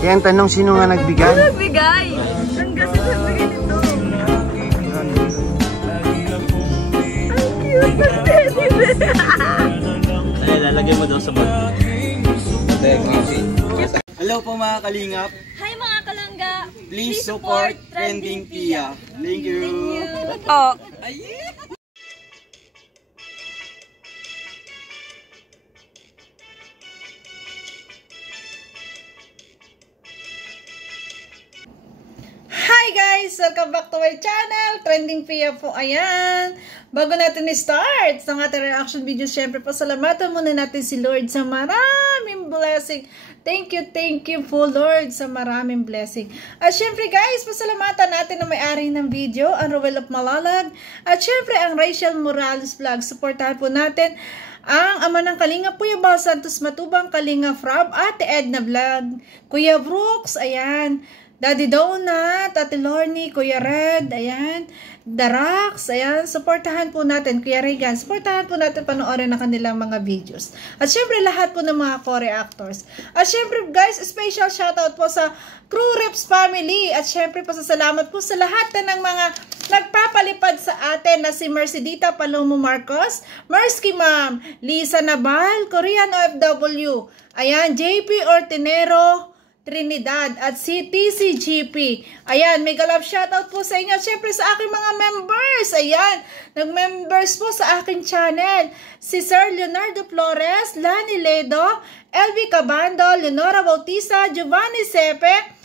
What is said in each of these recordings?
Kaya ang tanong, sino nga nagbigay? Sino nagbigay? Saan kasi nagbigay nito? Ang cute ng teddy bear! Ay, lalagay mo daw sa bag. Hello po mga kalingap. Hi mga kalangga! Please support Trending Pia. Thank you. Oh. Hi guys! Welcome back to my channel, Trending Pia po. Ayan, bago natin i-start sa ating reaction video, syempre pasalamatan muna natin si Lord sa maraming blessing. Thank you po Lord sa maraming blessing. At syempre guys, pasalamatan natin ang may-ari ng video, ang Roel of Malalag. At syempre ang Rachel Morales Vlog. Supportahan po natin ang ama ng Kalinga, Kuya Bal Santos Matubang, Kalinga Frab, Ate Edna Vlog, Kuya Brooks, ayan, Daddy Donut, Ate Lorny, Kuya Red, ayan, Darax, ayan, supportahan po natin, Kuya Regan, supportahan po natin, panoorin na kanilang mga videos. At syempre, lahat po ng mga co-reactors. At syempre, guys, special shoutout po sa Crew Reps family. At syempre, pasasalamat po sa lahat ng mga nagpapalipad sa atin na si Mercedita Palomo Marcos, Mersky Ma'am, Lisa Nabal, Korean OFW, ayan, JP Ortinero, Trinidad, at si TCGP. Ayan, mega love shoutout po sa inyo. Siyempre sa aking mga members. Ayan, nag-members po sa aking channel. Si Sir Leonardo Flores, Lani Ledo, LV Cabando, Leonora Bautista, Giovanni Sepe,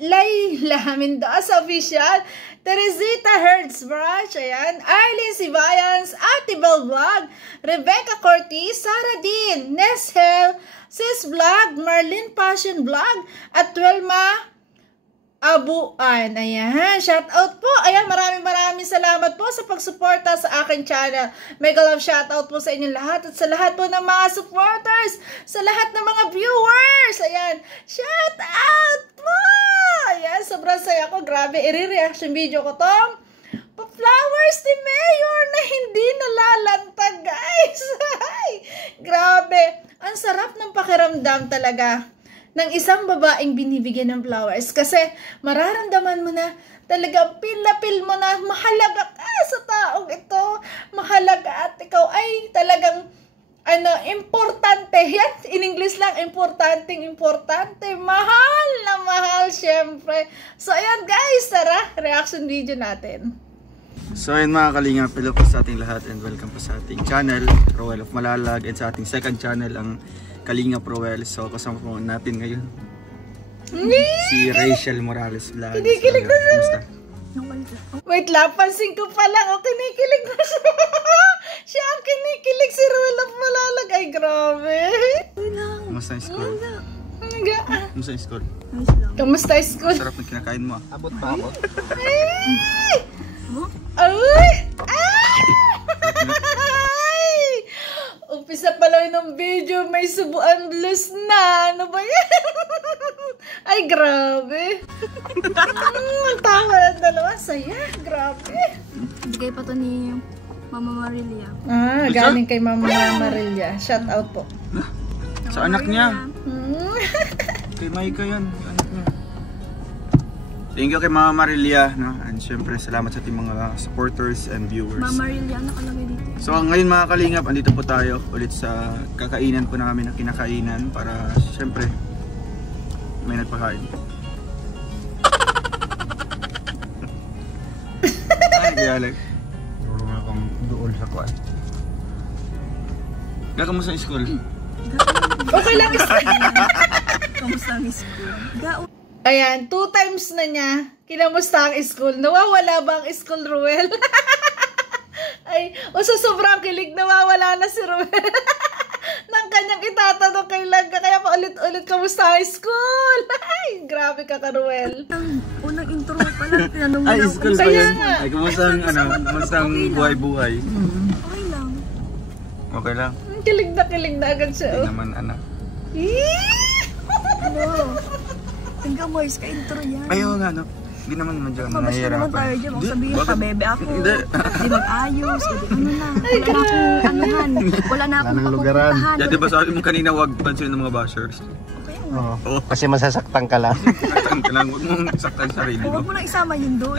Layla Mendoza Official, Teresita Hertzbrush, ayan, Arlene Sibayans, Ate Bel Vlog, Rebecca Cortez, Sarah Dean, Neshel, Sis Vlog, Marlene Passion Vlog, at Twelma Abuan. Ayan, shout out po. Ayan, maraming salamat po sa pagsuporta sa aking channel. Mega love shout out po sa inyong lahat at sa lahat po ng mga supporters, sa lahat ng mga viewers. Ayan, shout out po. Ayan, sobrang saya ko. Grabe, i-reaction video ko tong flowers ni Mayor na hindi nalalantag, guys. Grabe, ang sarap ng pakiramdam talaga ng isang babaeng binibigyan ng flowers. Kasi mararamdaman mo na talaga, pil mo na mahalaga ka sa taong ito. Mahalaga at ikaw ay talagang importante. Yan, in English lang, importante. Mahal na mahal, syempre. So, ayan guys, tara, reaction video natin. So ayun mga kalingap, hello po sa ating lahat and welcome po sa ating channel, Roel of Malalag, and sa ating second channel, ang Kalingap Roel. So kasama po natin ngayon si Rachel Morales Vlog. Kinikilig na siya. Wait lang, pansin ko pa lang. O, kinikilig na siya. Siya ang kinikilig, si Roel of Malalag. Ay, grabe. Kamusta yung school? Kamusta yung school? Kamusta yung school? Sarap na kinakain mo. Abot pa ako. Ay! Ay! Umpisa pa lang ng video, may subuan bless na. Ano ba yan? Ay, grabe. Tawa ng dalawa. Saya. Grabe. Bigay pa to ni Mama Marilia. Ah, galing kay Mama Marilia. Shout out po. Sa anak niya. Kay Maika yun. Anak niya. Thank you kay Mama Marilia, no? And syempre salamat sa ating mga supporters and viewers. Mama Marilia, nakalagay dito. So ngayon mga kalingap, andito po tayo ulit sa kakainan po namin na kinakainan para syempre may nagpakain. Ay, galing. Durong akong doon sa kwan. Kamusta ang school? Okay lang school. Kamusta ang school? Ayan, 2 times na niya kinamusta ang school. Nawawala ba ang school, Ruel? Ay, o sa sobrang kilig, nawawala na si Ruel. Nang kanyang itatanong kay Langga, kaya pa ulit-ulit, kamusta ang school? Ay, grabe ka, Ruel. Unang intro pa lang, tinanong mo ay, lang. school ba yun? Ay, kamusta ang buhay-buhay? Okay lang. Okay lang? Kilig na agad siya. Hindi naman, anak. Ano? Hanggang boys, ka-intro yan. Ayaw nga, no? Hindi naman dyan. Mabasa naman tayo dyan. Kung sabihin Bakit? ka, bebe ako. Hindi. Hindi mag-ayos. Hindi ano na. Wala na akong anuhan. Wala na akong ng lugaran. papupuntahan. Yan, diba sabi mo kanina wag pansin ng mga bashers? Oo. Kasi masasaktan ka lang. Saktan ka lang, huwag mong saktan sa sarili mo. Huwag mo na isama yun doon.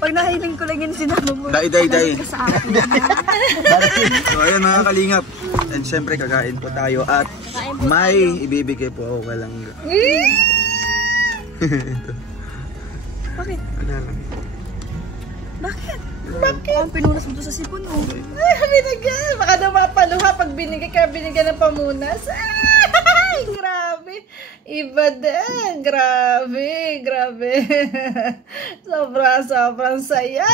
Pag nahiling ko lang yun sinama mo. Dai. Nalit ka sa akin. So ayun mga kalingap. And syempre kakain po tayo at may ibibigay po ako kalangga. Bakit? Wala lang. Bakit? Ang pinunas mo to sa sipon mo. Binigyan. Baka daw mapaluha pag binigyan ng pamunas. Ay, grabe. Iba din. Grabe. Sobrang saya.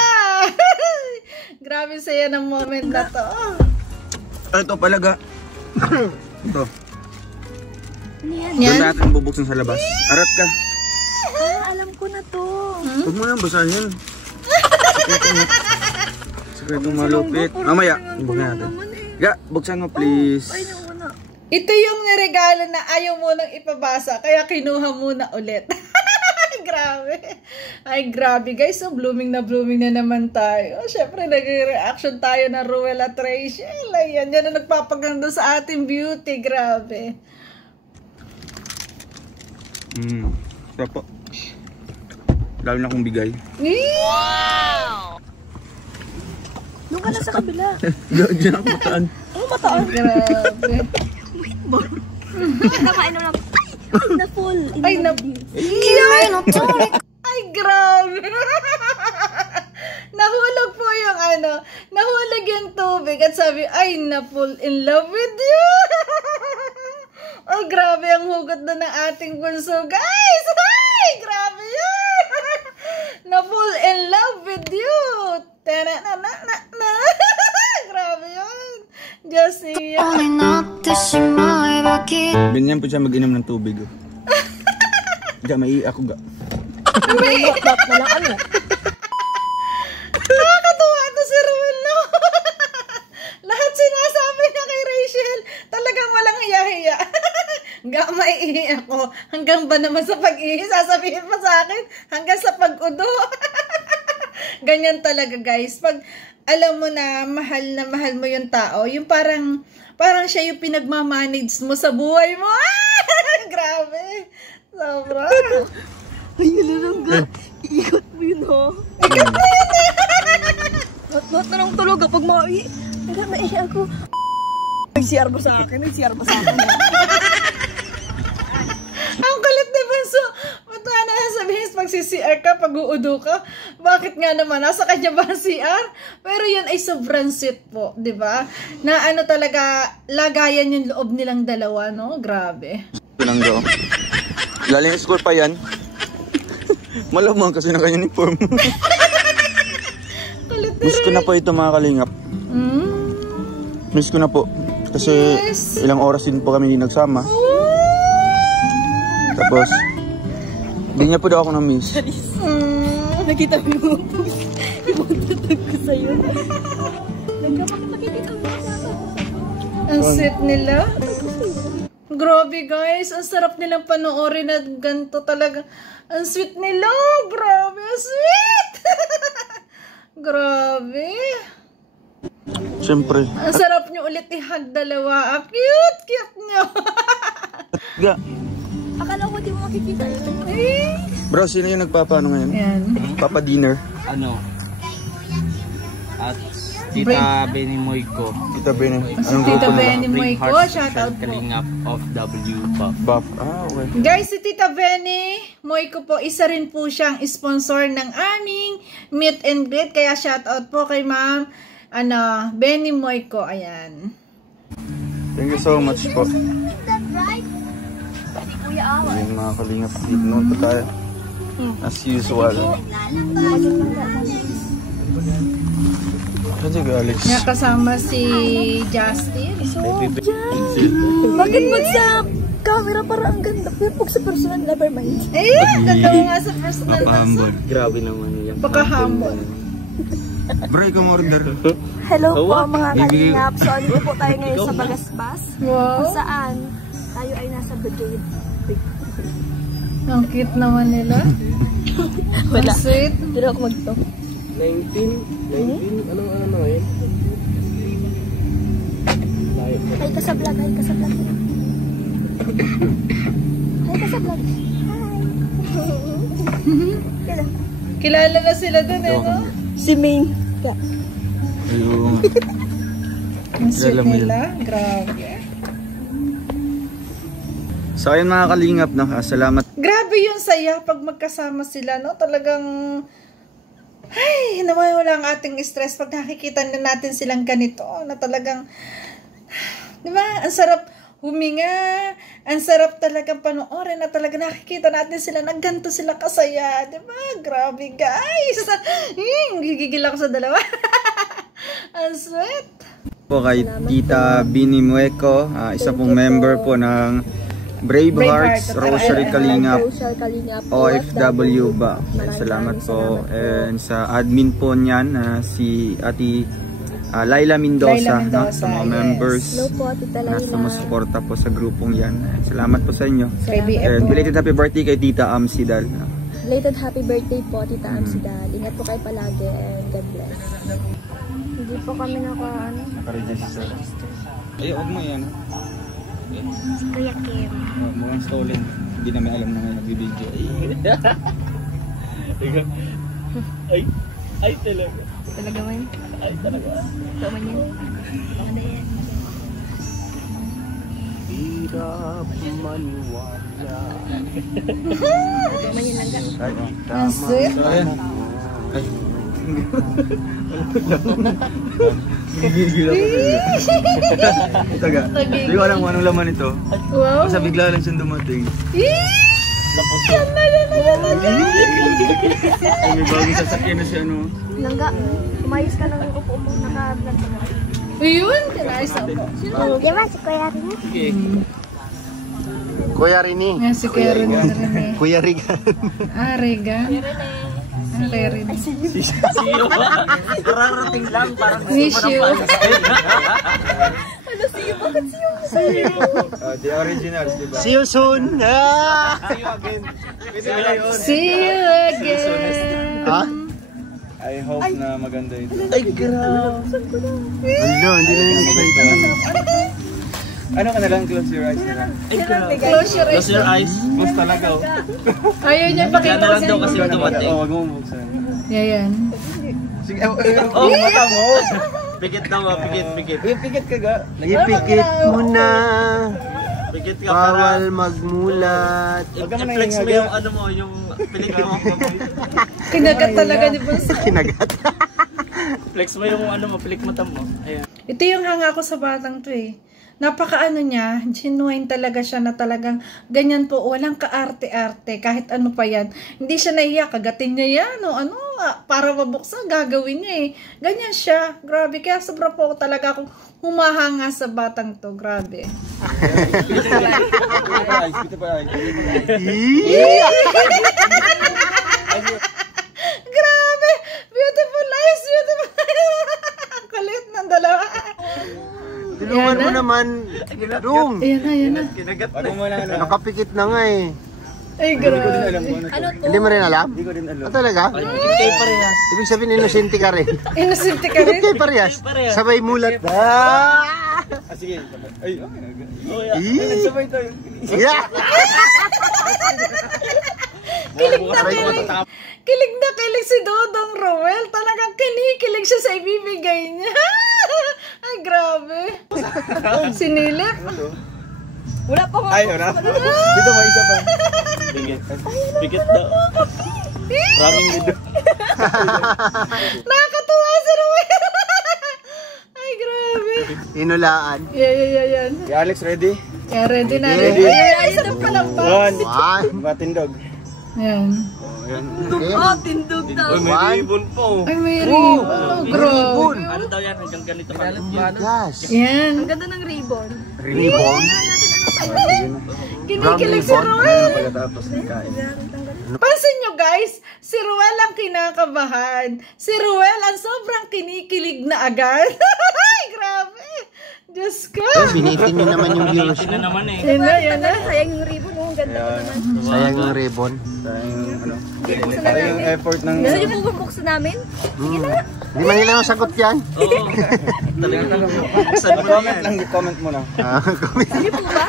Grabe saya ng moment na to. Ito palaga. Ito. Ano yan? Doon natin bubuksan sa labas. Arat ka. Alam ko na to. Huwag mo nang basahin yun. Sekretong malupit. Mamaya, buksan natin. Ga, buksan mo please. Ay, yung una. Ito yung regalo na ayaw mo nang ipabasa, kaya kinuha muna ulit. Grabe. Ay, grabe guys. So, blooming na naman tayo. Siyempre, nag-reaction tayo na Ruel at Rachel. Ayan, yan ang nagpapaganda sa ating beauty. Grabe. Sarap po. Lalo na kong bigay. Wow! Doon ka na sa kabila. Diyan ako mataan. Oh, mataon. Grabe. Wait, bro. Nakain mo lang. Ay, na full. Ay, na... Ay, grabe. Nahulog po yung nahulog yung tubig at sabi, ay, na-fall in love with you. Oh, grabe ang hugot na ng ating bunso, guys. Ay, grabe yun. Na-fall in love with you. Na. Grabe yun. Josia. Ganyan po siya mag-inom ng tubig. Diyan, maiiyak ako ga. Bakit na lang ano? Nakakatuwa to si Ruel, no? Lahat sinasabi niya kay Rachel, talagang walang hiya-hiya. Hanggang maiihi ako. Hanggang ba naman sa pag-ihi, sasabihin pa sa akin, hanggang sa pag-udo. Ganyan talaga, guys. Pag alam mo na mahal mo yung tao, yung parang siya yung pinagmamanage mo sa buhay mo. Grabe. Sobra. Ay, yun lang. Iikot mo yun, ho. Ikot mo yun, Not na lang tulog kapag naiiyak ako. Nag-CR ba sa akin? Ang kulit na bunso. Ba't nga na sabihin pag CR ka, pag uudo ka? Bakit nga naman? Nasa kanya ba ang CR? Pero yun ay sobrang sweet po, di ba? Na talaga, lagayan yung loob nilang dalawa, no? Grabe. Pinanggaw. Galing school pa yan. Malamang kasi na kanya uniform. Miss ko na po ito mga kalingap. Miss ko na po. Kasi Yes. ilang oras din po kami hindi nagsama. Tapos, hindi niya po daw ako na-miss. Nakita mo yung tutug ko sa'yo. Nagkapakita mo sa Ang sweet nila. Grabe guys, ang sarap nilang panoorin at ganito talaga. Ang sweet nila, grabe, ang sweet! Grabe. Siyempre. Ang sarap nyo ulit i-hug dalawa. Cute nyo. Ga. Akala ko di mo makikita ito. Bro, sino yung nagpapaano ngayon? Yan. Papa dinner. At Tita Benny Moyko. Tita Benny. Anong Tita grupo nila? Benny Moyko, shout out po. Kalingap of W Buff. Buff. Okay. Guys, si Tita Benny Moyko po, isa rin po siyang sponsor ng aming meet and greet. Kaya shout out po kay Ma'am Benny Moyko. Ayan. Thank you so much po. Kuya Awa. Ayun mga kalingap. Dito noon po tayo. As usual. Kasi Alex. Nakasama si Justin. Bakit pag sa camera parang ang ganda? Pero pag sa personal, never mind. Ganda mo nga sa personal na Grabe naman yan. pagka-humble. Bro, ikaw order. Hello po mga kalingap. So ano po tayo ngayon sa Bagasbas? Wow. Kung saan tayo ay nasa brigade. Ang cute naman nila. Wala. Ang sweet. Hindi ako magto. 19? Anong ano ngayon? Hi ka sa vlog, hi ka sa vlog. Hi ka sa vlog. Hi. Kilala na sila dun eh, no? Si Main. Ayun. Ang sweet Kilala mo yun. nila. Grabe. So ayun mga kalingap, no? Salamat. Grabe yung saya pag magkasama sila, no? Talagang, ay, nawawala ang ating stress pag nakikita na natin silang ganito, na talagang, di ba? Ang sarap huminga, ang sarap talagang panoorin na talaga nakikita natin sila na ganito sila kasaya, di ba? Grabe guys! Gigigil ako sa dalawa. Ang sweet! Po kay Tita Bini Mueco, isa pong member po ng Brave Hearts, Rosary Kalingap, OFW ba? Salamat po. And sa admin po niyan, si Ate Laila Mendoza, no? Sa mga members na sumusuporta po sa grupong yan. Salamat po sa inyo. And belated happy birthday kay Tita Amsidal. Belated happy birthday po, Tita Amsidal. Ingat po kayo palagi and God bless. Hindi po kami Naka-register. Ay, huwag mo yan. Si Kuya Kim. Mukhang stolen. Hindi namin alam na may nagbibideo. Ay, talaga. Talaga man? Ay, talaga. Ito man yan. Ano yan? Hirap maniwala. Ito man yan lang ka. Ang sweet! Ayan. Ay. Gigigil ako. Ito ga. Hindi ko alam kung anong laman ito. Wow! Basta bigla lang siyang dumating. Yan na! Ay, may bagong sasakyan na siya, ano. Langga, umayos ka ng upo-upo, naka-vlog ka. Ayun! Kinais ako. Di ba si Kuya Rini? Sige. Kuya Rini. Yan si Kuya Rini. Kuya Rigan. Regan. Kuya Rini. Siyo ba? Kararating lang. Parang Miss you. Ano siyo? Bakit siyo? The originals, di ba? See you soon! See you again. See you again. Ha? I hope na maganda ito. Ay, grabe. Ano, hindi na yung ano ka na lang, close your eyes na lang. Ay, grabe. Close your eyes. Close your eyes. Close talaga, oh. Ayaw niya Kaya na lang pakiclose daw kasi Wag dumating. wag mo buksan. Yan. Sige, Oh, mata mo. Pikit daw, pikit, pikit. Pikit ka ga. Ipikit mo na. Pikit ka para Bawal magmulat. i-flex mo yung ano mo, yung pilik mo. Kinagat talaga ni Boss. Kinagat. Flex mo yung ano mo, pilik mata mo. Ayan. Ito yung hanga ko sa batang to eh. Napakaano niya, genuine talaga siya na talagang ganyan po, walang kaarte-arte, kahit ano pa yan. Hindi siya nahiya, kagatin niya yan, o ano, para mabuksan, gagawin niya eh. Ganyan siya, grabe, kaya sobra po talaga akong humahanga sa batang to, grabe. Grabe, beautiful eyes, beautiful eyes. Ang kulit ng dalawa. Tulungan mo naman, Dung. Ayan na. Kinagat Wag mo lang ano. Nakapikit na nga eh. Ay, Hindi ko din grabe. alam kung ano to. Hindi mo rin alam? Hindi ko din alam. Ah, talaga? Ay, pikit kayo parehas. Ibig sabihin, inosente ka rin. Innocent ka rin. Kay parehas. Parehas. Sabay mulat. Sige. Ay, okay. Oh, yeah. Ih! Sabay tayo. Yeah! Kilig na kilig si Dodong Roel. Talagang kinikilig siya sa ibibigay niya. Ay, grabe. Sinilip. Wala pa nga. Ay, wala. Dito mo isa pa. Pikit. Pikit daw. Raming dito. Nakakatuwa si Roel. Ay, grabe. Inulaan. Yan. Si Alex ready? Kaya ready na rin. Ready. Ay, isa pa lang ba? One. Batindog. Yan. Okay. Oh, tindog daw. Uy, may One. ribbon po. Ay, may ribbon. Oh, grabe. Ano daw yan? Hanggang ganito ka. Yes. Yan. Ang ganda ng ribbon. Ribbon. Kinikilig si Roel. Pagkatapos ng kain. Pansin nyo guys, si Ruel ang kinakabahan. Si Ruel ang sobrang kinikilig na agad. Ay, grabe. Diyos ko. Binitin nyo naman yung views. Yan na. Sayang yung ribbon. Oh, ang ganda ko naman. Sayang yung ribbon. Parang yung effort ng... Gusto niyo po bubuksan namin? Hindi man nila masagot yan. Comment lang, comment mo lang. Hindi po ba?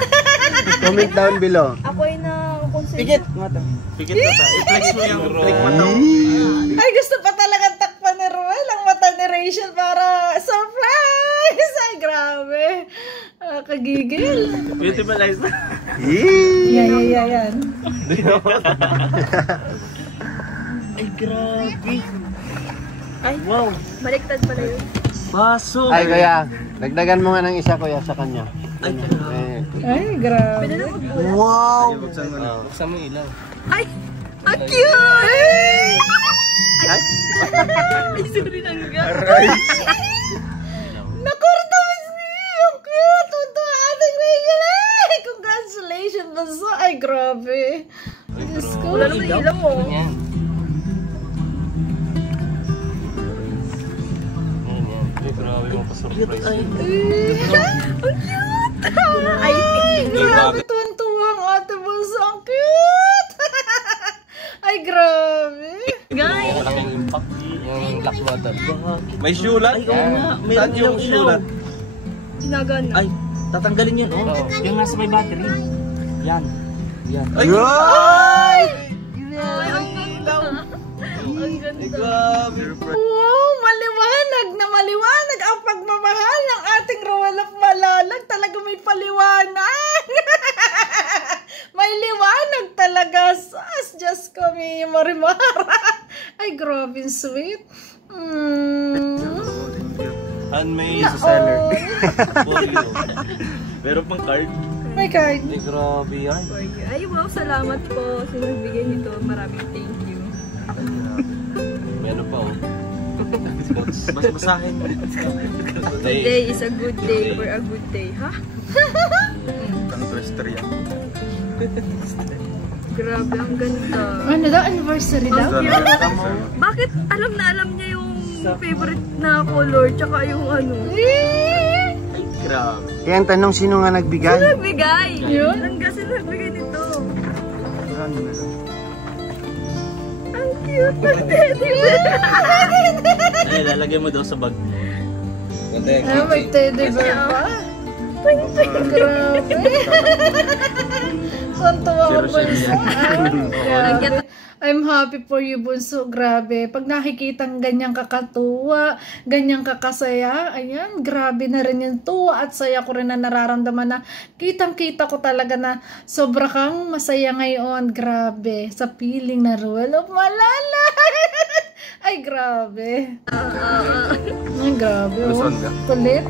Comment down below. Ako ay na-concern. Pigit mata. Pigit mata. I-flex mo yung flick mata. Ay, gusto pa talagang takpan ni Ruel ang mata ni Rachel para surprise! Ay, grabe. Kagigil. Beautiful eyes na. Yan. Ay, grabe. Ay, Wow. baliktad pala yun. Baso. Ay, kuya. Dagdagan mo nga ng isa, kuya, sa kanya. Ay, grabe. Ay, grabe. Pwede na magbulat. Wow! Buksan mo na. Buksan mo yung ilaw. Ay! Ang cute! Ay, Ay, sorry lang ga. Aray. Nakurta mo siya! Ang cute! Tuntua ating Rachel! Ay, congratulations! Basta, ay, grabe. Diyos ko. Wala naman ilaw mo. Yan. Ay, grabe mo pa-surprise. Ay, Ay, Grabe, tuwan-tuwa ang ate Bunso. Ang cute! Ay, grabe. guys! malaki yung impact. Yung black water. May sulat? Ay, oo nga. Saan yung sulat? Sinagana. Ay, tatanggalin yun. Oh. Yung nasa may battery. Yan. Yan. Ay! Ay! Ay, ang ganda. Ang ganda. Grabe. Wow, maliwanag na maliwanag ang pagmamahal ng ating Roel of Malalag. Talaga may paliwanag. May liwanag talaga. Sas, just kami, Marimara. Ay, grabe, sweet. Handmade sa seller. Folio. Meron pang card. My card. Ay, grabe yan. Ay, wow, salamat po sa nagbigay nito. Maraming thank you. Meron pa oh. Mas masahin mo. Today is a good day for a good day, ha? Ang twister yan. Grabe, ang ganda. Ano daw? Anniversary daw? Bakit alam na alam niya yung favorite na color, tsaka yung ano? Ay, grabe. kaya ang tanong, sino nga nagbigay? Nagbigay! Yun? Ang kasi nagbigay nito. Ang cute ng teddy bear! Ay, lalagyan mo daw sa bag. Ay, may teddy bear pa. Grabe. Tuntua ko, Bunso. Ay, grabe. I'm happy for you, Bunso. Grabe. Pag nakikitang ganyang kakatuwa, ganyang kakasaya, ayan, grabe na rin yung tuwa at saya ko rin na nararamdaman na kitang-kita ko talaga na sobra kang masaya ngayon. Grabe. Sa feeling na Roel of Malalag. Ay, grabe. Ay, grabe. Oh. Kulit.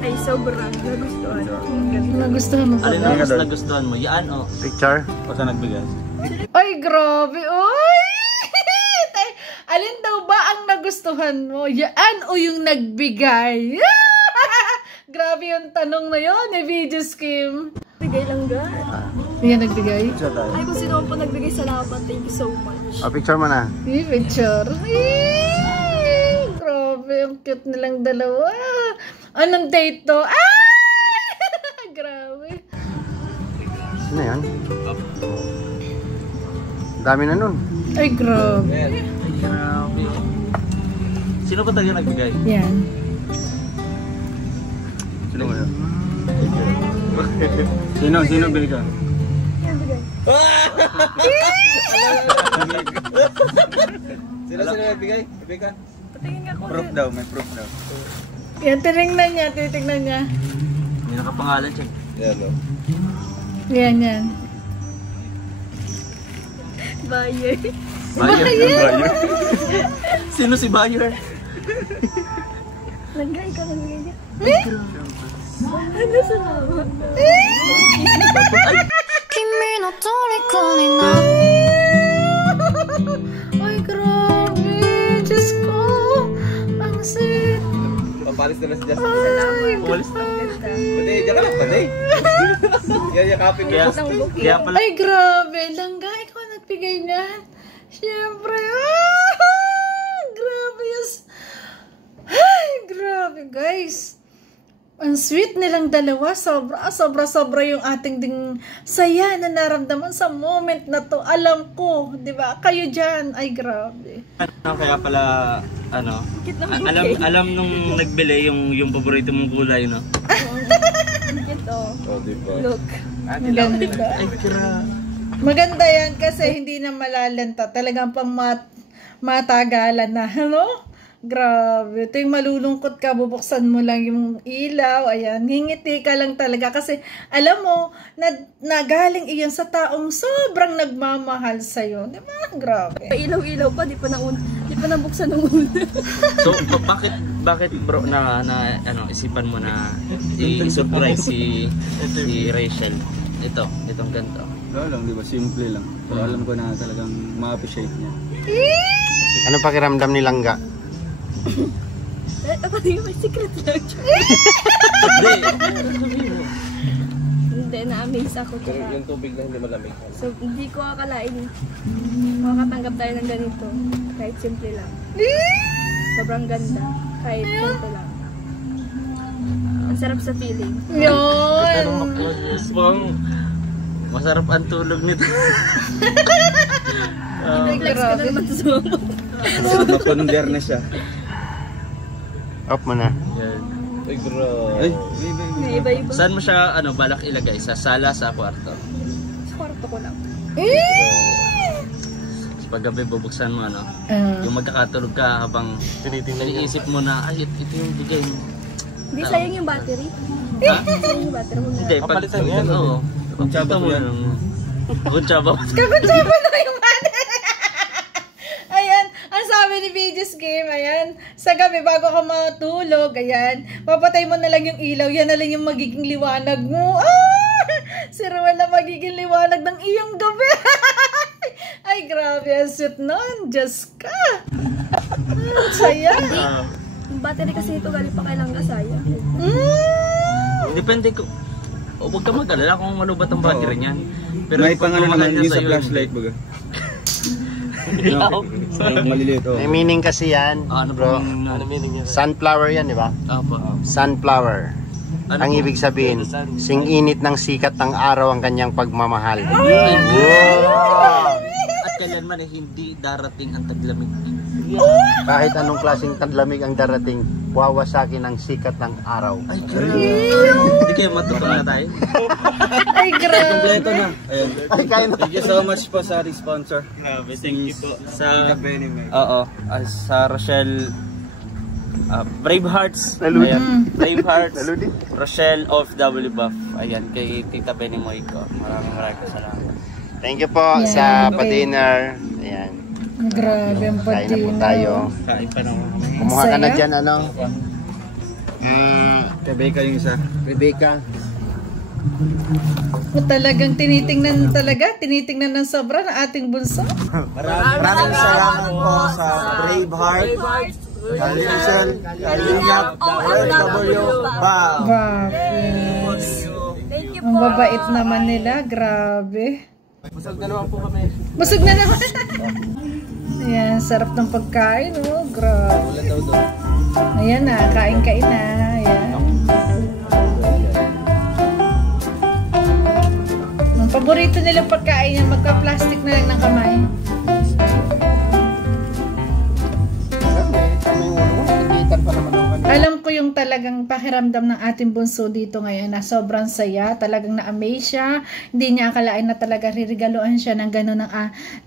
Ay, sobrang nagustuhan. Ang ganda. Nagustuhan mo ba? Alin ang mas nagustuhan mo? Yan oh. Picture? Basta nagbigay. Ay, grabe. Uy! Alin daw ba ang nagustuhan mo? Yan o yung nagbigay? Grabe yung tanong na yun, Video Skim. Bigay lang ga. Yan nagbigay? Ay, kung sino man po nagbigay, salamat. Thank you so much. Picture mo na. Picture. Grabe, ang cute nilang dalawa. Anong date to? Ay! Grabe. Sino yan? Dami na nun. Ay, grabe. Ay, grabe. Sino ba talaga nagbigay? Yan. Sino bili ka? Sino nagbigay? Bili ka? Patingin nga ko. Proof daw, may proof daw. Yan, titignan niya. May nakapangalan siya. Yan o. Yan. Bayer. Bayer. Sino si Bayer? Nagbigay ka, nagbigay niya. Ano salamat? Ay, grabe. Diyos ko. Ang sweet. Papalis na si Justin. Ay, Umalis na. Pati, diyan ka lang, pati. Yan, yakapin mo. Kaya pala. ay, grabe. Langga, ikaw nagbigay niyan. Siyempre. Grabe. Yes. Ay, grabe, guys. Ang sweet nilang dalawa, sobra yung ating ding saya na naramdaman sa moment na to. Alam ko, di ba? Kayo dyan, ay grabe. Kaya pala, alam nung nagbili yung paborito mong kulay, no? Ito. Oh, diba? Look. Maganda. Maganda yan kasi hindi na malalanta. Talagang pang matagalan na, ano? Grabe. Ito yung malulungkot ka, bubuksan mo lang yung ilaw, ayan, hingiti ka lang talaga kasi alam mo, nagaling iyon sa taong sobrang nagmamahal sa'yo. Di ba? Grabe. Ilaw-ilaw pa, di pa nabuksan ng una. So, bakit bro isipan mo na i-surprise si Rachel? Itong ganito. Wala lang, di ba? Simple lang. Pero alam ko na talagang ma-appreciate niya. Ano pakiramdam ni Langga? Ako yung may secret lang. Hindi, na-amaze ako. Yung tubig lang hindi malamig. So, hindi ko akalain makakatanggap tayo ng ganito. Kahit simple lang. Sobrang ganda. Kahit simple lang. Ang sarap sa feeling. Yun! Masarap ang tulog nito. Nag-flex ka na naman sa Maponder na siya. Off mo na. Ay, bro. Ay, may iba-iba. Saan mo siya balak ilagay? Sa sala, sa kwarto? Sa kwarto ko lang. Paggabi bubuksan mo, yung magkakatulog ka habang iniisip mo na, ay, ito yung bigay mo. Hindi, sayang yung battery. Ha? Sayang yung battery mo na. Hindi, papalitan yan. Oo. Kuntsaba mo yan. Kuntsaba mo. Kakuntsaba na yung ayan, ang sabi ni BJ's Game, ayan, sa gabi bago ka matulog, ayan, papatay mo na lang yung ilaw, yan na lang yung magiging liwanag mo. Si Ruel na magiging liwanag ng iyong gabi. Ay, grabe, ang sweet nun, Diyos ka. Saya. Yung battery kasi ito galing pa kailang kasaya. Depende ko. Huwag ka mag-alala kung malubat ang battery niyan. Pero may pangalan naman niya yung sa sa'yo, flashlight baga. Maliliit, oh. May meaning kasi yan, bro. Ano meaning niya? Sunflower yan, di ba? Opo. Sunflower. Ano Ang po? ibig sabihin, sing-init ng sikat ng araw ang kanyang pagmamahal. At kailanman hindi darating ang taglamig. Kahit anong klaseng taglamig ang darating, wawasakin ang sikat ng araw. Ay, grabe. Hindi kayo matutuwa na tayo. Ay, grabe. Kompleto na. Ayan. Ay, kaya na. Thank you so much po sa ating sponsor. Grabe, thank you po. Sa, Benny May. sa Rochelle, Brave Hearts. Naludi. Ayan, Brave Hearts. Naludi. Rochelle of W Buff. Ayan, kay Tita Benny Moy ko. Maraming salamat. Thank you po sa pa-dinner. Ayan. Grabe ang Kain na po patina. tayo. Kain pa naman kami. Kumuha ka na Saya. dyan, ano? Rebecca yung isa. Rebecca. Talagang tinitingnan ng sobra ng ating bunso. Maraming salamat po sa Brave Heart. Kalisel, Kalingap, OFW, Wow. Bakit? Thank you Ang po. babait naman nila, grabe. Busog na naman po kami. Busog na naman. Ayan, sarap ng pagkain, oh, grabe. Wala daw doon. Ayan na, kain-kain na. Ayan. Ang paborito nilang pagkain yan, magka-plastic na lang ng kamay. Alam ko yung talagang pakiramdam ng ating bunso dito ngayon na sobrang saya, talagang na-amaze siya. Hindi niya akalain na talaga ririgaluan siya ng gano'n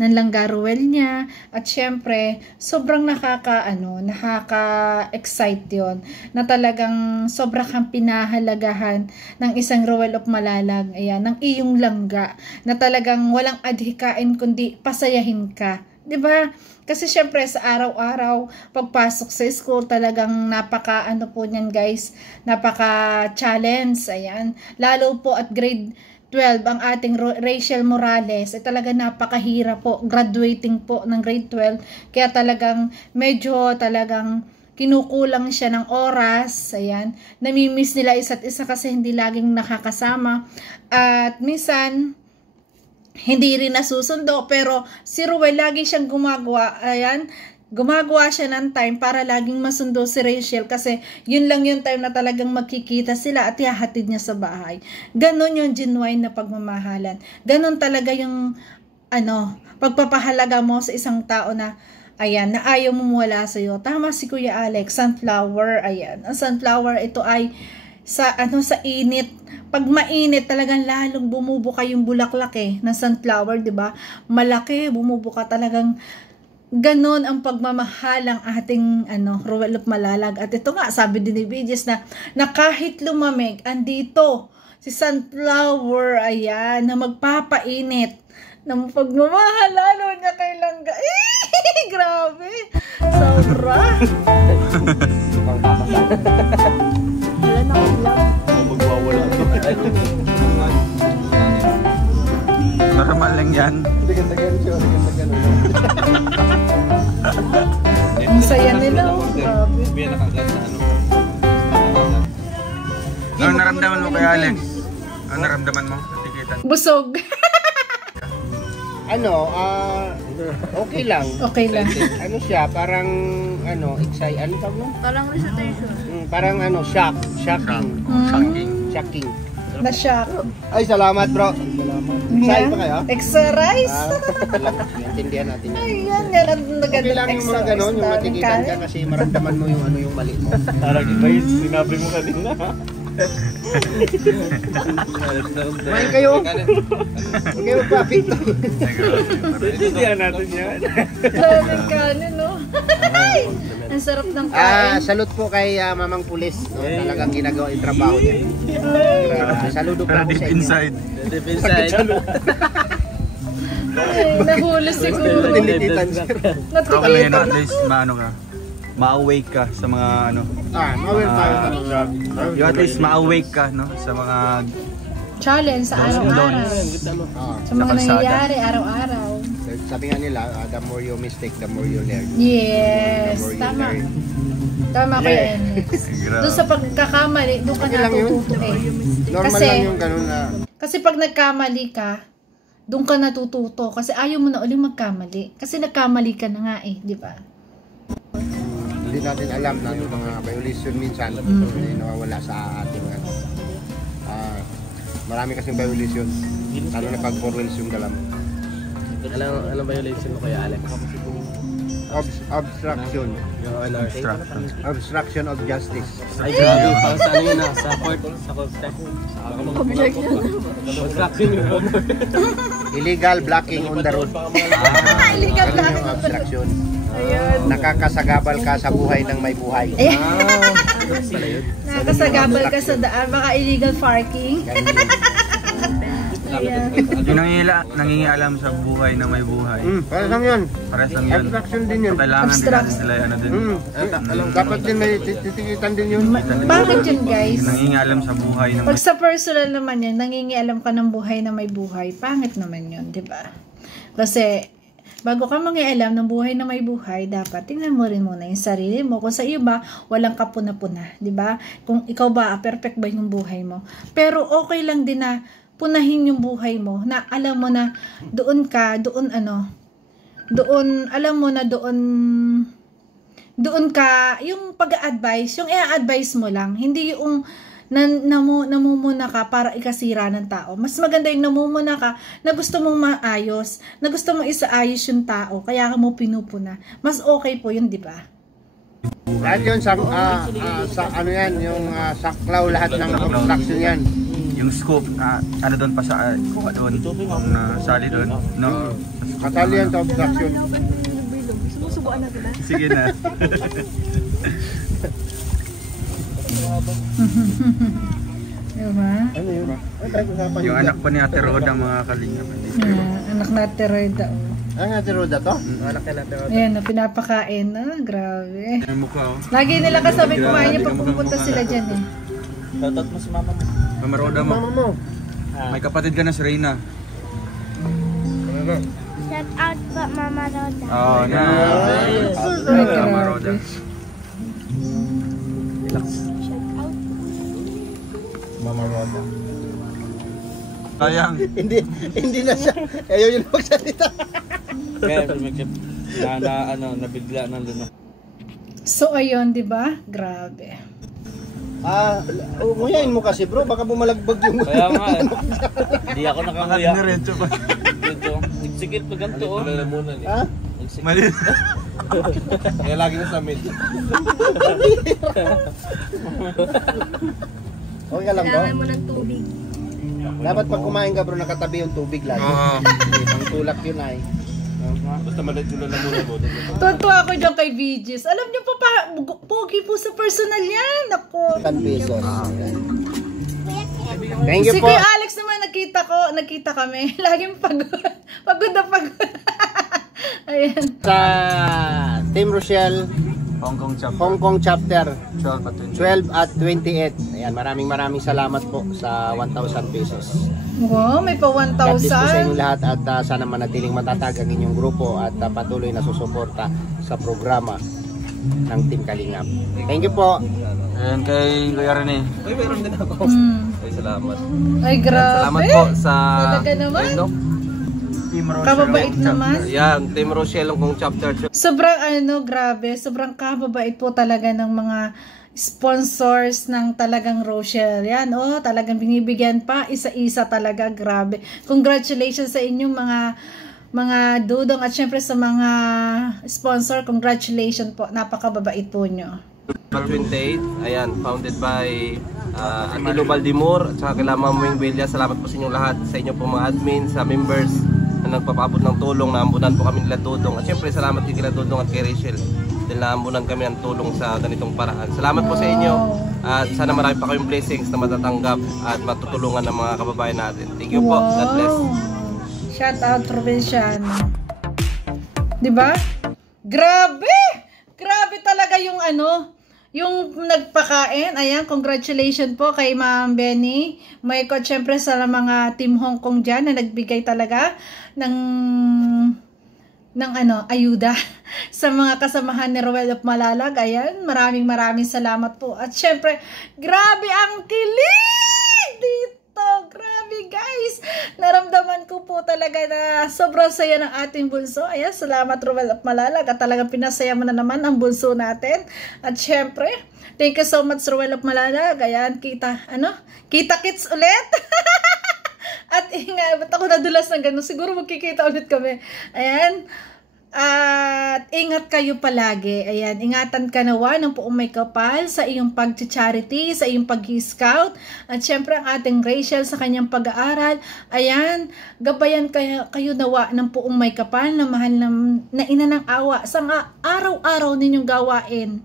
ng langgaruel niya. At syempre, sobrang nakaka-excite yon na talagang sobrang kang pinahalagahan ng isang Ruel of Malalag, ayan, ng iyong langga, na talagang walang adhikain kundi pasayahin ka. 'Di ba? Kasi syempre sa araw-araw pagpasok sa school talagang napaka-ano po niyan guys, napaka-challenge, ayan. Lalo po at grade 12 ang ating Rachel Morales ay talaga napakahirap po, graduating po ng grade 12. Kaya talagang medyo talagang kinukulang siya ng oras, ayan. Namimiss nila isa't isa kasi hindi laging nakakasama. At minsan hindi rin nasusundo, pero si Ruel lagi siyang gumagawa, ayan, gumagawa siya ng time para laging masundo si Rachel kasi yun lang yung time na talagang magkikita sila at ihahatid niya sa bahay. Ganon yung genuine na pagmamahalan. Ganon talaga yung pagpapahalaga mo sa isang tao na ayan, na ayaw mo mawala sa'yo. Tama si Kuya Alex, sunflower, ayan. Ang sunflower, ito ay sa init. Pag mainit, talagang lalong bumubuka yung bulaklak ng sunflower, di ba? Malaki, bumubuka talagang. Ganon ang pagmamahal ng ating Roel of Malalag. At ito nga, sabi din ni BGS na kahit lumamig, andito si sunflower, ayan, na magpapainit ng pagmamahal lalo niya kay Langga. Grabe! Sobra! Wala na akong lang. Magwawala. Normal lang yan. Ang saya nila. Grabe. Ano naramdaman mo kay Alex? Ano naramdaman mo? Natikitan? Busog. Okay lang. Okay lang. Ano siya, parang excite, ano tawag mo? Parang recitation. Parang shock, shocking. Shocking. Na-shock. Ay, salamat bro. Excited pa kayo? Extra rice. Intindihan natin yan. Ayan, yan ang Okay naganda lang yung mga ganon, yung matikitan ka kasi maramdaman mo yung mali mo. Parang iba yung sinabi mo kanina. Main kayo. Huwag kayo magpa-apekto. Intindihan natin yan. Lamig kanin, no? Ang sarap ng kain. Salute po kay Mamang Pulis. Talagang ginagawa yung trabaho niya. Saludo po ako sa inyo. Inside. Deep inside. Ay, nahuli siguro. Tinititan siya. Okay lang yun, Natikitan at least maano ka. Ma-awake ka sa mga Mawin tayo. yung at least ma-awake ka sa mga challenge sa araw-araw. Sa mga kalsada. nangyayari araw-araw. Sabi nga nila, the more you mistake, the more you learn. Yes, The more you tama. learn. Tama ko yan. Doon sa pagkakamali, doon ka Okay lang yun. natututo Normal Kasi, lang yung ganun na. kasi pag nagkamali ka, doon ka natututo. Kasi ayaw mo na ulit magkamali. Kasi nagkamali ka na nga di ba? Hindi natin alam na yung mga violation minsan hindi nawawala sa ating marami kasing violation. Lalo na pag 4 wheels yung dala mo. Anong violation mo kaya, Alex? Obstruction. Obstruction of justice. Ay, grabe. Parang sa yun sa court. Sa court. Obstruction yun. Illegal blocking on the road. Illegal Ganun yung obstruction. Ayun. Nakakasagabal ka sa buhay ng may buhay. Nakasagabal ka sa daan. Baka illegal parking. Ganun yun. Ayan. yung nangingialam sa buhay na may buhay. Para lang yun. Pares lang yun. Obstruction din yun. Kailangan din natin sila din. Dapat din may titikitan din yun. Bakit yun, guys? Yung nangingialam sa buhay na may Pag sa personal naman yan, nangingialam ka ng buhay na may buhay, pangit naman yun, di ba? Kasi, bago ka mangialam ng buhay na may buhay, dapat tingnan mo rin muna yung sarili mo. Kung sa iyo ba, walang kapuna-puna, di ba? Kung ikaw ba, perfect ba yung buhay mo? Pero okay lang din na punahin yung buhay mo, na alam mo na doon ka, doon ka, yung pag-a-advise, yung i-advise mo lang, hindi yung namumuna ka para ikasira ng tao. Mas maganda yung namumuna ka na gusto mong maayos, na gusto mong isaayos yung tao, kaya ka mo pinupuna. Mas okay po yun, di ba? Lahat yun sa ano yan, yung saklaw lahat ng obstruction yan. yung scoop, ano doon pa sa doon, sali doon, no? Kasali yan sa obstruction. Sumusubuan na kita. Sige na. Diba? Ano yun? Yung anak pa ni Ate Roda, mga kalingap. Anak na Teroida. Ay, Ate Roda to? Anak ka natin. Ayan, pinapakain na. Grabe. Yung mukha, oh. Lagi nila kasabay kumain niya pag pumunta sila dyan Tatot mo si mama mo. Mama Roda mo. Mama mo. May kapatid ka na si Reyna. Shout out po Mama Roda. Oh, na. Mama Roda. Relax. Mama Roda. Sayang. Hindi na siya. Ayaw yun magsalita. Kaya, Nabigla ng lunok. So ayun, 'di ba? Grabe. Nguyain mo kasi bro, baka bumalagbag yung... Kaya nga eh. Hindi ako nakanguya. Diretso pa. Dito. Nagsikit pa ganito oh. Ha? Mali. Kaya lagi na sa mid. Okay ka lang bro? Kailangan mo ng tubig. Dapat pag kumain ka bro, nakatabi yung tubig lagi. Ang tulak yun ay. Basta maladyo na muna mo. Tuwa ako dyan kay VGs. Alam niyo po pa, pogi po sa personal yan. Ako. 10 pesos. Thank you Si po. Kuya Alex naman, nakita kami. Laging pagod. Pagod na pagod. Ayan. Sa Team Rochelle, Hong Kong chapter 12 at 28. Ayan, maraming salamat po sa 1,000 pesos. Wow, may pa God bless po sa 1,000. inyong lahat at sana manatiling matatag ang inyong grupo at patuloy na susuporta sa programa ng Team Kalingap. Thank you po. Ayan kay Kuya Rene. Ay, salamat. Ay, grabe. Salamat po sa... Talaga naman. Team Rochelle. Kababait naman. Yan, Team Rochelle kung chapter 2. Sobrang grabe. Sobrang kababait po talaga ng mga sponsors ng talagang Rochelle. Yan, talagang binibigyan pa. Isa-isa talaga. Grabe. Congratulations sa inyong mga dudong at syempre sa mga sponsor. Congratulations po. Napakababait po nyo. 28, ayan, founded by Atilo Baldimor at saka kila Ma'am Wing Villa. Salamat po sa inyong lahat, sa inyo po mga admin, sa members na nagpapaabot ng tulong, naambunan po kami nila Dudong. At syempre salamat din kila Dudong at kay Rachel dahil naambunan kami ng tulong sa ganitong paraan. Salamat po sa inyo at sana marami pa kayong blessings na matatanggap at matutulungan ng mga kababayan natin. Thank you po. God bless. Shout out Provinciano. Diba? Grabe! Grabe talaga yung yung nagpakain. Ayan, congratulations po kay Ma'am Benny. May ko syempre sa mga Team Hong Kong dyan na nagbigay talaga ng ayuda sa mga kasamahan ni Roel of Malalag. Ayan, maraming salamat po. At syempre, grabe ang kilig dito. Grabe guys. Naramdaman ko po talaga na sobrang saya ng ating bunso. Ayan, salamat Roel of Malalag. At talagang pinasaya mo na naman ang bunso natin. At syempre, thank you so much Roel of Malalag. Ayan, kita kits ulit. At ba't ako nadulas ng ganun? Siguro magkikita ulit kami. Ayan. At ingat kayo palagi. Ayan, ingatan ka nawa ng buong may kapal sa iyong pag-charity, sa iyong pag-scout. At syempre ang ating Rachel sa kanyang pag-aaral. Ayan, gabayan kayo nawa ng buong may kapal na mahal na ina ng awa sa araw-araw ninyong gawain.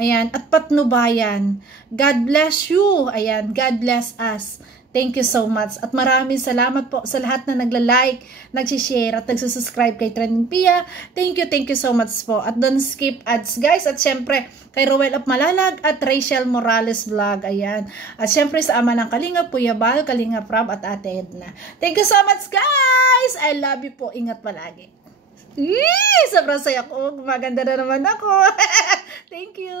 Ayan, at patnubayan. God bless you. Ayan, God bless us. Thank you so much. At maraming salamat po sa lahat na nagla-like, nag-share at nagsusubscribe kay Trending Pia. Thank you so much po. At don't skip ads guys. At syempre kay Roel of Malalag at Rachel Morales Vlog. Ayan. At syempre sa ama ng Kalingap, Kuya Bal, Kalingap Rob at Ate Edna. Thank you so much guys. I love you po. Ingat palagi. Sobrang saya ko. Maganda na naman ako. Thank you.